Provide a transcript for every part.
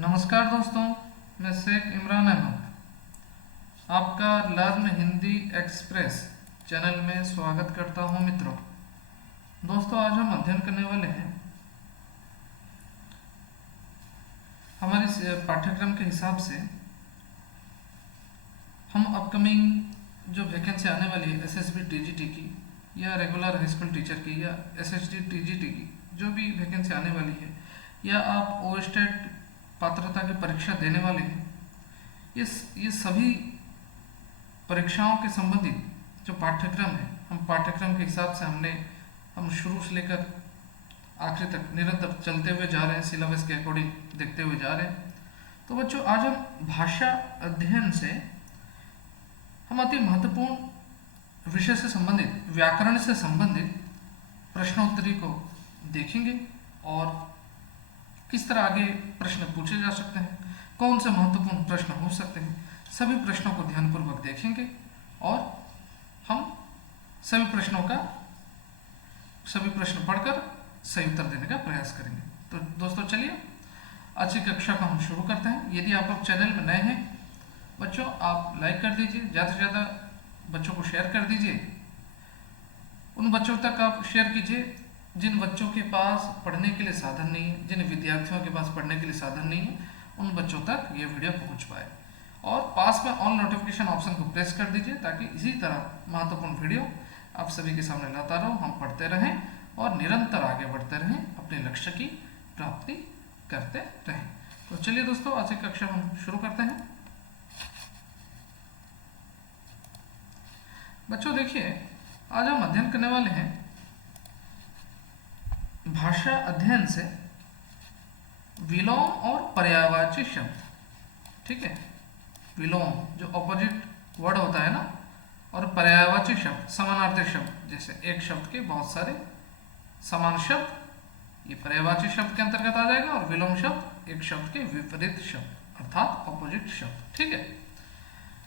नमस्कार दोस्तों, मैं शेख इमरान अहमद आपका लर्न हिंदी एक्सप्रेस चैनल में स्वागत करता हूं। मित्रों, आज हम अध्ययन करने वाले हैं हमारे इस पाठ्यक्रम के हिसाब से हम अपकमिंग जो वैकेंसी आने वाली है एसएसबी टीजीटी की या रेगुलर हाई स्कूल टीचर की या एसएसटी टीजीटी की जो भी वैकेंसी आने वाली है या आप ओस्टेट पात्रता की परीक्षा देने वाले हैं, ये सभी परीक्षाओं के संबंधित जो पाठ्यक्रम है हम पाठ्यक्रम के हिसाब से हम शुरू से लेकर आखिरी तक निरंतर चलते हुए जा रहे हैं, सिलेबस के अकॉर्डिंग देखते हुए जा रहे हैं। तो बच्चों, आज हम भाषा अध्ययन से हम अति महत्वपूर्ण विषय से संबंधित व्याकरण से संबंधित प्रश्नोत्तरी को देखेंगे और किस तरह आगे प्रश्न पूछे जा सकते हैं, कौन से महत्वपूर्ण प्रश्न हो सकते हैं, सभी प्रश्नों को ध्यानपूर्वक देखेंगे और हम सभी प्रश्न पढ़कर सही उत्तर देने का प्रयास करेंगे। तो दोस्तों, चलिए आज की कक्षा को हम शुरू करते हैं। यदि आप लोग चैनल में नए हैं बच्चों, आप लाइक कर दीजिए, ज़्यादा से ज़्यादा बच्चों को शेयर कर दीजिए। उन बच्चों तक आप शेयर कीजिए जिन बच्चों के पास पढ़ने के लिए साधन नहीं है, जिन विद्यार्थियों के पास पढ़ने के लिए साधन नहीं है, उन बच्चों तक ये वीडियो पहुंच पाए। और पास में ऑल नोटिफिकेशन ऑप्शन को प्रेस कर दीजिए ताकि इसी तरह महत्वपूर्ण वीडियो आप सभी के सामने लाता रहूं, हम पढ़ते रहें और निरंतर आगे बढ़ते रहें, अपने लक्ष्य की प्राप्ति करते रहें। तो चलिए दोस्तों, आज की कक्षा हम शुरू करते हैं। बच्चों देखिए, आज हम अध्ययन करने वाले हैं भाषा अध्ययन से विलोम और पर्यायवाची शब्द। ठीक है, विलोम जो ऑपोजिट वर्ड होता है ना, और पर्यायवाची शब्द समानार्थी शब्द, जैसे एक शब्द के बहुत सारे समान शब्द, ये पर्यायवाची शब्द के अंतर्गत आ जाएगा। और विलोम शब्द एक शब्द के विपरीत शब्द अर्थात ऑपोजिट शब्द। ठीक है,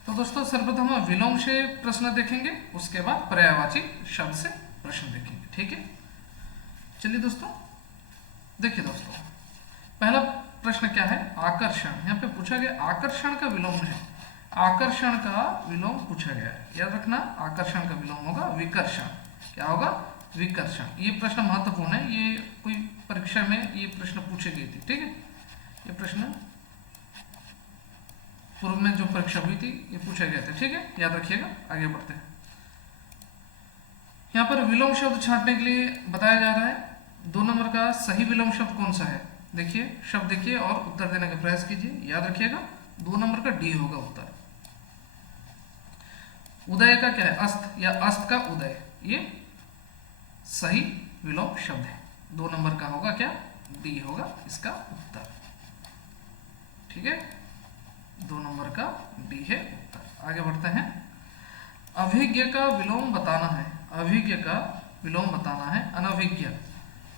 तो दोस्तों सर्वप्रथम हम विलोम से प्रश्न देखेंगे, उसके बाद पर्यायवाची शब्द से प्रश्न देखेंगे। ठीक है, चलिए दोस्तों देखिए। दोस्तों पहला प्रश्न क्या है? आकर्षण। यहाँ पे पूछा गया आकर्षण का विलोम है, आकर्षण का विलोम पूछा गया है। याद रखना, आकर्षण का विलोम होगा विकर्षण। क्या होगा? विकर्षण। ये प्रश्न महत्वपूर्ण है, ये कोई परीक्षा में ये प्रश्न पूछे गए थे। ठीक है, ये प्रश्न पूर्व में जो परीक्षा हुई थी ये पूछे गए थे। ठीक है, याद रखिएगा। आगे बढ़ते हैं। यहाँ पर विलोम शब्द छांटने के लिए बताया जा रहा है 2 नंबर का सही विलोम शब्द कौन सा है। देखिए, शब्द देखिए और उत्तर देने का प्रयास कीजिए। याद रखिएगा 2 नंबर का डी होगा उत्तर। उदय का क्या है? अस्त या अस्त का उदय, ये सही विलोम शब्द है। 2 नंबर का होगा क्या? डी होगा इसका उत्तर। ठीक है, 2 नंबर का डी है उत्तर। आगे बढ़ते हैं। अभिज्ञ का विलोम बताना है, अभिज्ञ का विलोम बताना है अनभिज्ञ।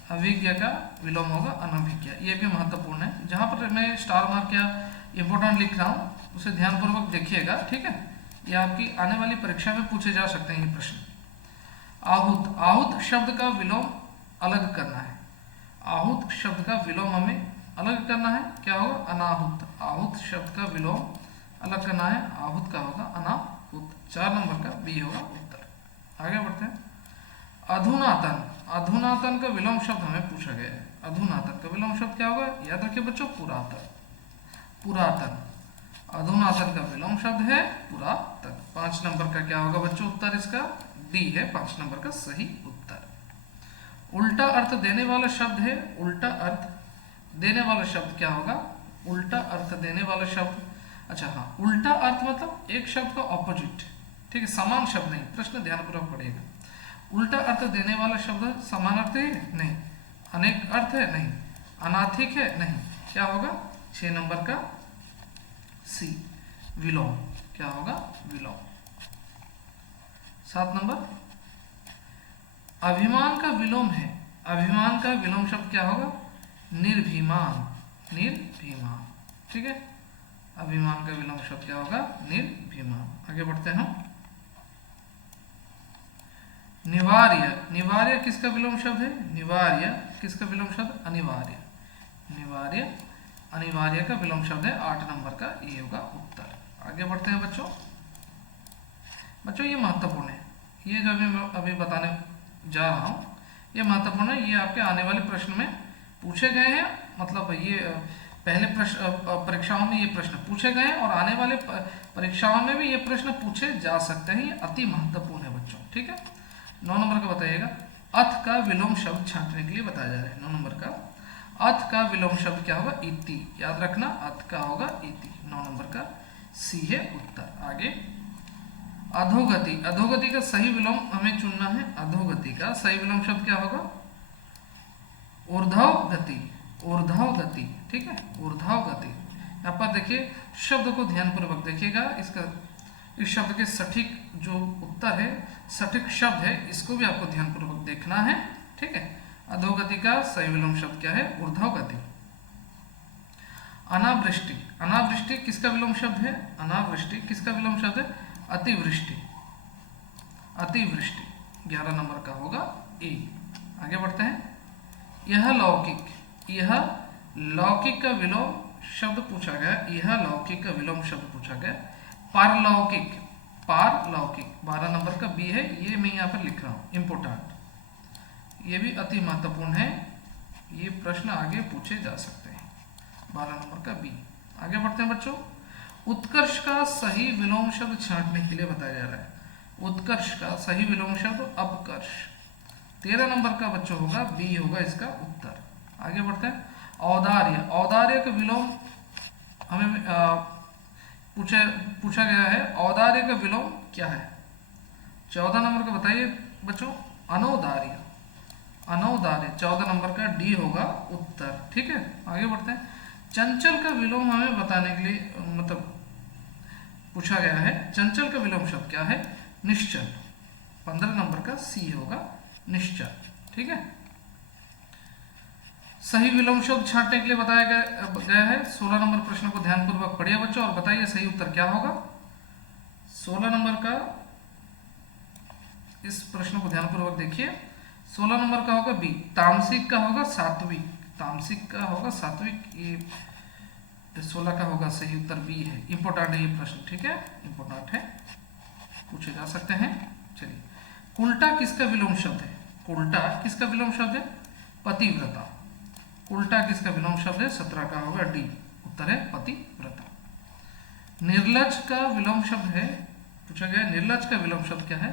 अभिज्ञ का विलोम होगा अनभिज्ञ। ये भी महत्वपूर्ण है। जहां पर मैं स्टार मार्क या इंपोर्टेंट लिख रहा हूं उसे ध्यानपूर्वक देखिएगा। ठीक है, ये आपकी आने वाली परीक्षा में पूछे जा सकते हैं ये प्रश्न। आहूत, आहूत शब्द का विलोम अलग करना है। आहूत शब्द का विलोम हमें अलग करना है। क्या होगा? अनाहुत। आहूत शब्द का विलोम अलग करना है, आहूत का होगा अनाहुत। 4 नंबर का बी होगा उत्तर। आगे बढ़ते हैं। अधुनातन, अधुनातन का विलोम शब्द हमें पूछा गया है। अधुनातन का विलोम शब्द क्या होगा? याद रखिए बच्चों, पुरातन। पुरातन, अधुनातन का विलोम शब्द है पुरातन। 5 नंबर का क्या होगा बच्चों उत्तर? इसका डी है 5 नंबर का सही उत्तर। उल्टा अर्थ देने वाला शब्द है, उल्टा अर्थ देने वाला शब्द क्या होगा? उल्टा अर्थ देने वाला शब्द, अच्छा हाँ, उल्टा अर्थ मतलब एक शब्द का ऑपोजिट। ठीक है, समान शब्द नहीं, प्रश्न ध्यानपूर्वक पढ़िएगा। उल्टा अर्थ देने वाला शब्द समान अर्थ है? नहीं। अनेक अर्थ है? नहीं। अनाथिक है? नहीं। क्या होगा? 6 नंबर का सी, विलोम। क्या होगा? विलोम। 7 नंबर, अभिमान का विलोम है, अभिमान का विलोम शब्द क्या होगा? निर्भिमान, निर्भिमान। ठीक है, अभिमान का विलोम शब्द क्या होगा? निर्भिमान। आगे बढ़ते हैं। निवार्य, निवार्य किसका विलोम शब्द है? निवार्य किसका विलोम शब्द? अनिवार्य। निवार्य अनिवार्य का विलोम शब्द है, 8 नंबर का ये होगा उत्तर। आगे बढ़ते हैं बच्चों। बच्चों ये महत्वपूर्ण है, ये जो मैं अभी बताने जा रहा हूँ ये महत्वपूर्ण है, ये आपके आने वाले प्रश्न में पूछे गए हैं। मतलब ये पहले प्रश्न परीक्षाओं में ये प्रश्न पूछे गए हैं और आने वाले परीक्षाओं में भी ये प्रश्न पूछे जा सकते हैं। ये अति महत्वपूर्ण है बच्चों, ठीक है। 9 नंबर का बताइएगा, अथ का विलोम शब्द छांटने के लिए बताया जा रहा है। 9 नंबर का अथ का विलोम शब्द क्या होगा? इति। याद रखना, अथ का होगा इति। 9 नंबर का सी है उत्तर। आगे अधोगति, अधोगति का सही विलोम हमें चुनना है। अधोगति का सही विलोम शब्द क्या होगा? ऊर्ध्व गति, ऊर्ध्व गति, ठीक है, ऊर्ध्व गति। यहाँ पर देखिए शब्द को ध्यानपूर्वक देखिएगा, इसका इस शब्द के सटीक जो उत्तर है, सटीक शब्द है, इसको भी आपको ध्यानपूर्वक देखना है, ठीक है। अधोगति का सही विलोम शब्द क्या है? ऊर्ध्व गति। अनावृष्टि, अनावृष्टि किसका विलोम शब्द है? अनावृष्टि किसका विलोम शब्द है? अतिवृष्टि, अतिवृष्टि। 11 नंबर का होगा ए। आगे बढ़ते हैं। यह लौकिक, यह लौकिक का विलोम शब्द पूछा गया, यह लौकिक का विलोम शब्द पूछा गया। पारलौकिक, पारलौकिक 12 नंबर का बी है, ये मैं यहाँ पर लिख रहा हूँ, इंपोर्टेंट, ये भी अति महत्वपूर्ण है, ये प्रश्न आगे पूछे जा सकते हैं। 12 नंबर का बी। आगे बढ़ते हैं बच्चों। उत्कर्ष का सही विलोम शब्द छांटने के लिए बताया जा रहा है। उत्कर्ष का सही विलोम शब्द अपकर्ष। 13 नंबर का बच्चों होगा बी, होगा इसका उत्तर। आगे बढ़ते हैं। औदार्य, औदार्य का विलोम हमें पूछा गया है। औदार्य का विलोम क्या है? 14 नंबर का बताइए बच्चों। अनौदार्य, अनौदार्य 14 नंबर का डी होगा उत्तर, ठीक है। आगे बढ़ते हैं। चंचल का विलोम हमें बताने के लिए मतलब पूछा गया है। चंचल का विलोम शब्द क्या है? निश्चल। 15 नंबर का सी होगा निश्चल, ठीक है। सही विलोम शब्द छांटने के लिए बताया गया है। 16 नंबर प्रश्न को ध्यानपूर्वक पढ़िए बच्चों और बताइए सही उत्तर क्या होगा। 16 नंबर का इस प्रश्न को ध्यानपूर्वक देखिए। 16 नंबर का होगा बी, तामसिक का होगा सात्विक, तामसिक का होगा सात्विक, ये 16 का होगा सही उत्तर बी है। इंपोर्टेंट है ये प्रश्न, ठीक है, इंपोर्टेंट है, पूछे जा सकते हैं। चलिए, उल्टा किसका विलोम शब्द है? उल्टा किसका विलोम शब्द है? पतिव्रता। उल्टा किसका विलोम शब्द है? 17 का होगा डी, उत्तर है पतिव्रता। निर्लज का विलोम शब्द है, पूछा गया निर्लज का विलोम शब्द क्या है?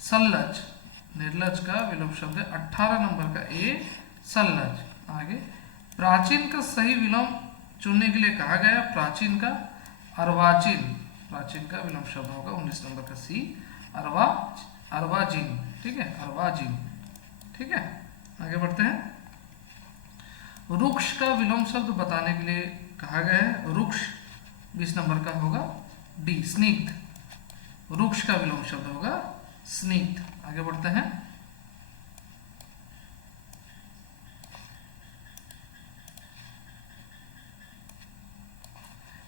सल्लज। निर्लज का विलोम शब्द है 18 नंबर का ए, सल्लज। आगे प्राचीन का सही विलोम चुनने के लिए कहा गया। प्राचीन का अर्वाचीन, प्राचीन का विलोम शब्द होगा 19 नंबर का सी, अर्वाचीन, ठीक है, अर्वाचीन, ठीक है। आगे बढ़ते हैं। रुक्ष का विलोम शब्द बताने के लिए कहा गया है। रुक्ष 20 नंबर का होगा डी, स्निग्ध। रुक्ष का विलोम शब्द होगा स्निग्ध। आगे बढ़ते हैं।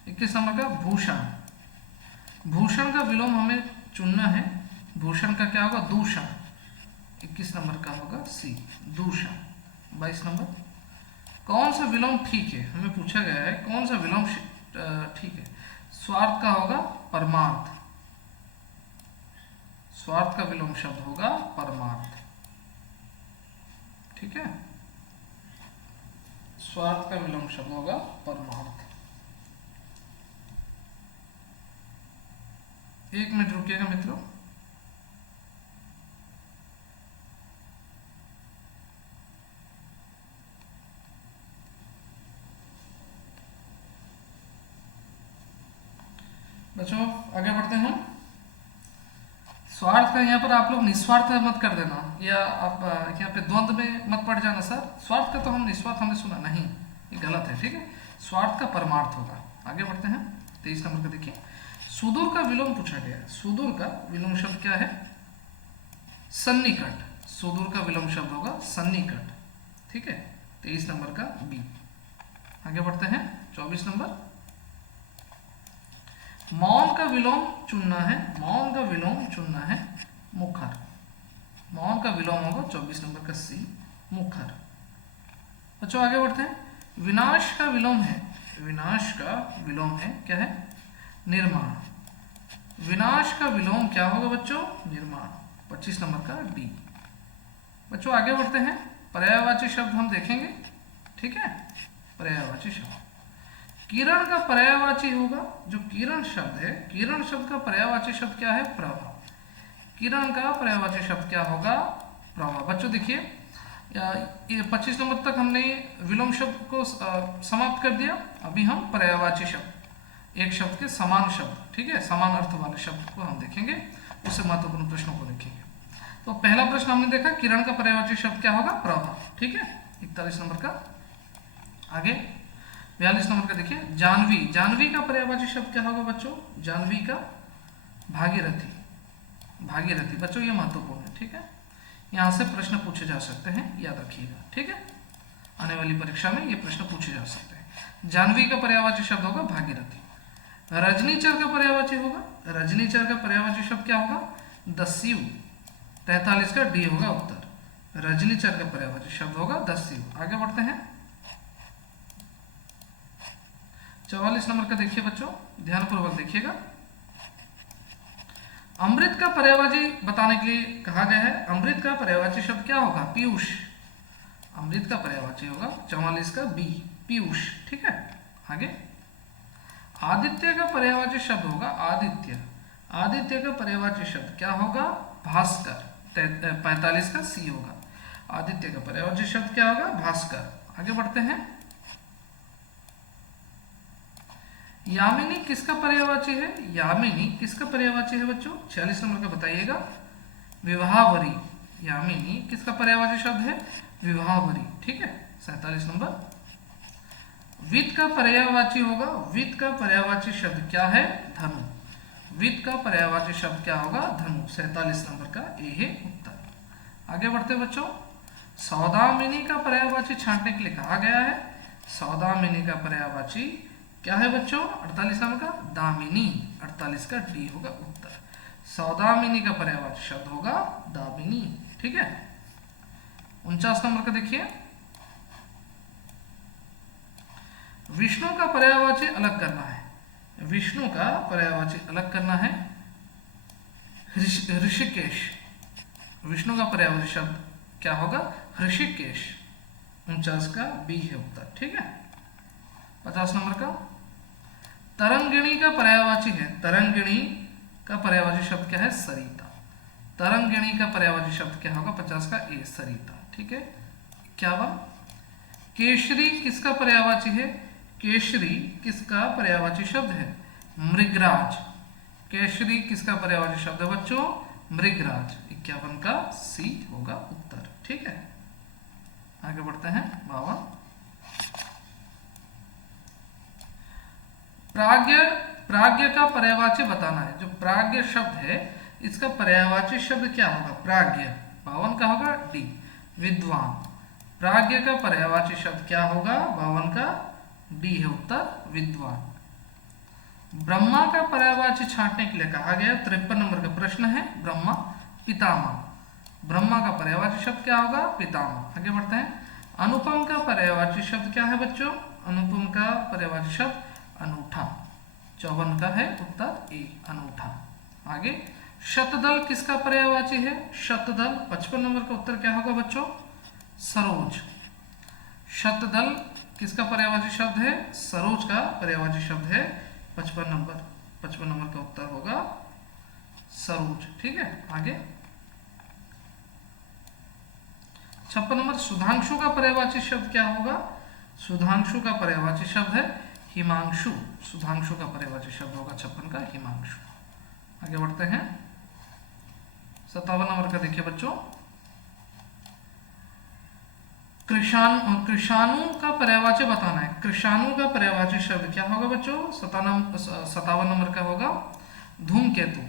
इक्कीस नंबर का भूषण, भूषण का विलोम हमें चुनना है। भूषण का क्या होगा? दूषण। 21 नंबर का होगा सी, दूषण। 22 नंबर, कौन सा विलोम ठीक है? हमें पूछा गया है कौन सा विलोम ठीक है। स्वार्थ का होगा परमार्थ, स्वार्थ का विलोम शब्द होगा परमार्थ, ठीक है, स्वार्थ का विलोम शब्द होगा परमार्थ। 1 मिनट रुकिएगा मित्रों। बच्चों आगे बढ़ते हैं। स्वार्थ का यहाँ पर आप लोग निस्वार्थ मत कर देना, या आप यहाँ पे द्वंद्व में मत पड़ जाना। सर स्वार्थ का तो हम निस्वार्थ हमने सुना नहीं, ये गलत है, ठीक है। स्वार्थ का परमार्थ होगा। आगे बढ़ते हैं। 23 नंबर का देखिए। सुदूर का विलोम पूछा गया है। सुदूर का विलोम शब्द क्या है? सन्निकट। सुदूर का विलोम शब्द होगा सन्निकट, ठीक है। 23 नंबर का बी। आगे बढ़ते हैं। 24 नंबर, मौन का विलोम चुनना है। मौन का विलोम चुनना है मुखर। मौन का विलोम होगा 24 नंबर का सी, मुखर। बच्चों आगे बढ़ते हैं। विनाश का विलोम है विनाश का विलोम है क्या है? निर्माण। विनाश का विलोम क्या होगा बच्चों? निर्माण। 25 नंबर का डी। बच्चों आगे बढ़ते हैं, पर्यायवाची शब्द हम देखेंगे, ठीक है। पर्यायवाची शब्द, किरण का पर्यायवाची होगा, जो किरण शब्द है, किरण शब्द का पर्यायवाची शब्द क्या है? प्रभा। किरण का पर्यायवाची शब्द क्या होगा? प्रभा। बच्चों देखिए, ये 25 नंबर तक हमने विलोम शब्द को समाप्त कर दिया। अभी हम पर्यायवाची शब्द, एक शब्द के समान शब्द, ठीक है, समान अर्थ वाले शब्द को हम देखेंगे, उससे महत्वपूर्ण प्रश्नों को देखेंगे। तो पहला प्रश्न हमने देखा, किरण का पर्यायवाची शब्द क्या होगा? प्रभा, ठीक है, 41 नंबर का। आगे 42 नंबर का देखिए, जानवी। जानवी का पर्यायवाची शब्द क्या होगा बच्चों? जानवी का भागीरथी। भागीरथी बच्चों ये महत्वपूर्ण है, ठीक है, यहाँ से प्रश्न पूछे जा सकते हैं, याद रखिएगा, ठीक है, आने वाली परीक्षा में ये प्रश्न पूछे जा सकते हैं। जानवी का पर्यायवाची शब्द होगा भागीरथी। रजनीचर का पर्यायवाची होगा, रजनीचर का पर्यायवाची शब्द क्या होगा? दस्यु। 43 का डी होगा उत्तर। रजनीचर का पर्यायवाची शब्द होगा दस्यु। आगे बढ़ते हैं, 44 नंबर का देखिए बच्चों, ध्यानपूर्वक देखिएगा। अमृत का पर्यायवाची बताने के लिए कहा गया है। अमृत का पर्यायवाची शब्द क्या होगा? पीयूष। अमृत का पर्यायवाची होगा 44 का बी, पीयूष, ठीक है। आगे आदित्य का पर्यायवाची शब्द होगा आदित्य। आदित्य का पर्यायवाची शब्द क्या होगा? भास्कर। 45 का सी होगा। आदित्य का पर्यायवाची शब्द क्या होगा? भास्कर। आगे बढ़ते हैं, यामिनी किसका पर्यायवाची है? यामिनी किसका पर्यायवाची है बच्चों? 46 नंबर का बताइएगा। विवाहवरी। यामिनी किसका पर्यायवाची शब्द है? विवाहवरी, ठीक है। 47 नंबर। वित्त का पर्यायवाची होगा, वित्त का पर्यायवाची शब्द क्या है? धनु। वित्त का पर्यायवाची शब्द क्या होगा? धनु। 47 नंबर का ए है उत्तर। आगे बढ़ते बच्चों, सौदामिनी का पर्यायवाची छांटने के लिए कहा गया है। सौदामिनी का पर्यायवाची क्या है बच्चों? 48 नंबर का दामिनी। 48 का डी होगा उत्तर। सौदामिनी का पर्यायवाची शब्द होगा दामिनी, ठीक है। 49 नंबर का देखिए, विष्णु का पर्यायवाची अलग करना है। विष्णु का पर्यायवाची अलग करना है ऋषिकेश। विष्णु का पर्यायवाची शब्द क्या होगा? ऋषिकेश। 49 का बी है उत्तर, ठीक है। 50 नंबर का, तरंगिणी का पर्यायवाची है। तरंगिणी का पर्यायवाची शब्द क्या है? सरिता। तरंगिणी का पर्यायवाची शब्द क्या होगा? 50 का ए, सरिता, ठीक है। 51, केशरी किसका पर्यायवाची है? केशरी किसका पर्यायवाची शब्द है? मृगराज। केशरी किसका पर्यायवाची शब्द है बच्चों? मृगराज। 51 का सी होगा उत्तर, ठीक है। आगे बढ़ते हैं, 52, प्राज्ञ। प्राज्ञ का पर्यायवाची बताना है। जो प्राज्ञ शब्द है इसका पर्यायवाची शब्द क्या होगा? प्राज्ञ। 52 का होगा डी, विद्वान। प्राज्ञ का पर्यायवाची शब्द क्या होगा? 52 का डी है उत्तर, विद्वान। ब्रह्मा का पर्यायवाची छांटने के लिए कहा गया। 53 नंबर का प्रश्न है, ब्रह्मा। पितामह। ब्रह्मा का पर्यायवाची शब्द क्या होगा? पितामह। आगे बढ़ते हैं, अनुपम का पर्यायवाची शब्द क्या है बच्चों? अनुपम का पर्यायवाची शब्द अनूठा। 54 का है उत्तर ए, अनूठा। आगे, शतदल किसका पर्यायवाची है? शतदल। 55 नंबर का उत्तर क्या होगा बच्चों? सरोज। शतदल किसका पर्यायवाची शब्द है? सरोज का पर्यायवाची शब्द है 55 नंबर। 55 नंबर का उत्तर होगा सरोज, ठीक है। आगे 56 नंबर, सुधांशु का पर्यायवाची शब्द क्या होगा? सुधांशु का पर्यायवाची शब्द है हिमांशु। सुधांशु का पर्यायवाची शब्द होगा 56 का हिमांशु। आगे बढ़ते हैं, 57 नंबर का देखिए बच्चों, कृषाणु का पर्यायवाची बताना है। कृषाणु का पर्यायवाची शब्द क्या होगा बच्चों? 57 नंबर का होगा धूमकेतु।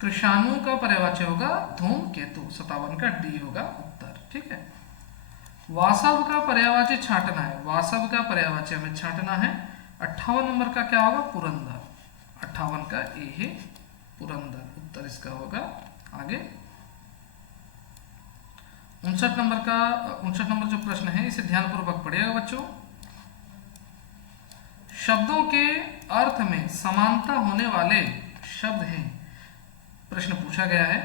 कृषाणु का पर्यायवाची होगा धूमकेतु। 57 का डी होगा उत्तर, ठीक है। वासव का पर्यायवाची छांटना है। वासव का पर्यायवाची हमें छांटना है। 58 नंबर का क्या होगा? पुरंदर। 58 का ए है पुरंदर, उत्तर इसका होगा। आगे 59 नंबर जो प्रश्न है इसे ध्यानपूर्वक पढ़िएगा बच्चों। शब्दों के अर्थ में समानता होने वाले शब्द हैं। प्रश्न पूछा गया है,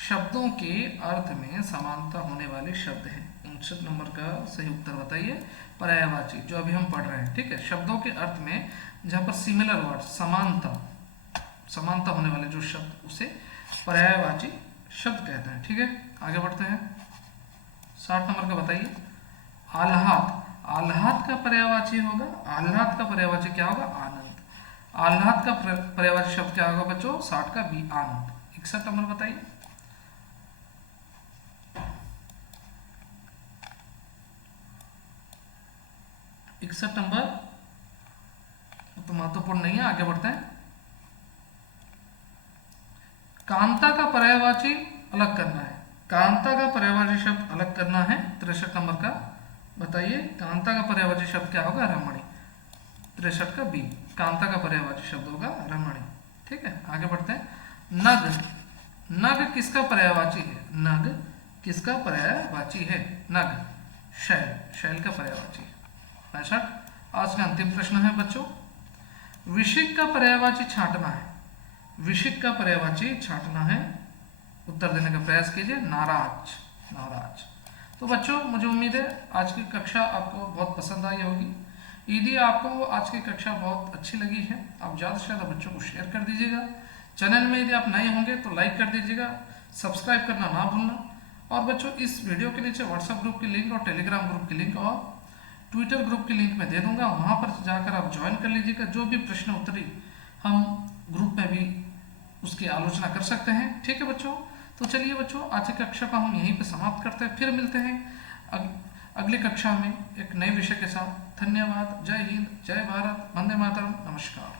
शब्दों के अर्थ में समानता होने वाले शब्द हैं। 59 नंबर का सही उत्तर बताइए। पर्यायवाची जो अभी हम पढ़ रहे हैं, ठीक है, शब्दों के अर्थ में जहाँ पर सिमिलर वर्ड, समानता होने वाले जो शब्द, उसे पर्यायवाची शब्द कहते हैं। ठीक है, आगे बढ़ते हैं। 60 नंबर का बताइए। आह्लाद, आह्लाद का पर्यायवाची होगा, आह्लाद का पर्यायवाची क्या होगा? आनंद। आह्लाद का पर्यायवाची शब्द क्या होगा बच्चों? 60 का बी, आनंद। 61 नंबर बताइए। इकसठ नंबर तो महत्वपूर्ण नहीं है, आगे बढ़ते हैं। कांता का पर्यायवाची अलग करना है, कांता का पर्यायवाची शब्द अलग करना है। 63 नंबर का बताइए, कांता का पर्यायवाची शब्द क्या होगा? रमणी। 63 का बी, कांता का पर्यायवाची शब्द होगा रमणी। ठीक है, आगे बढ़ते हैं। नग, नग किसका पर्यायवाची है? नग किसका पर्यायवाची है? नग, शैल, शैल का पर्यायवाची। 65 आज का अंतिम प्रश्न है बच्चों। विशिक का पर्यायवाची छांटना है, विशिक का पर्यायवाची छांटना है। उत्तर देने का प्रयास कीजिए। नाराज, नाराज। तो बच्चों मुझे उम्मीद है आज की कक्षा आपको बहुत पसंद आई होगी। यदि आपको आज की कक्षा बहुत अच्छी लगी है, आप ज़्यादा से ज़्यादा बच्चों को शेयर कर दीजिएगा। चैनल में यदि आप नए होंगे तो लाइक कर दीजिएगा, सब्सक्राइब करना ना भूलना। और बच्चों इस वीडियो के नीचे व्हाट्सएप ग्रुप की लिंक और टेलीग्राम ग्रुप की लिंक और ट्विटर ग्रुप की लिंक मैं दे दूंगा, वहाँ पर जाकर आप ज्वाइन कर लीजिएगा। जो भी प्रश्न उत्तरी हम ग्रुप में भी उसकी आलोचना कर सकते हैं। ठीक है बच्चों, तो चलिए बच्चों आज की कक्षा को हम यहीं पे समाप्त करते हैं। फिर मिलते हैं अगली कक्षा में एक नए विषय के साथ। धन्यवाद। जय हिंद, जय भारत, वंदे मातरम, नमस्कार।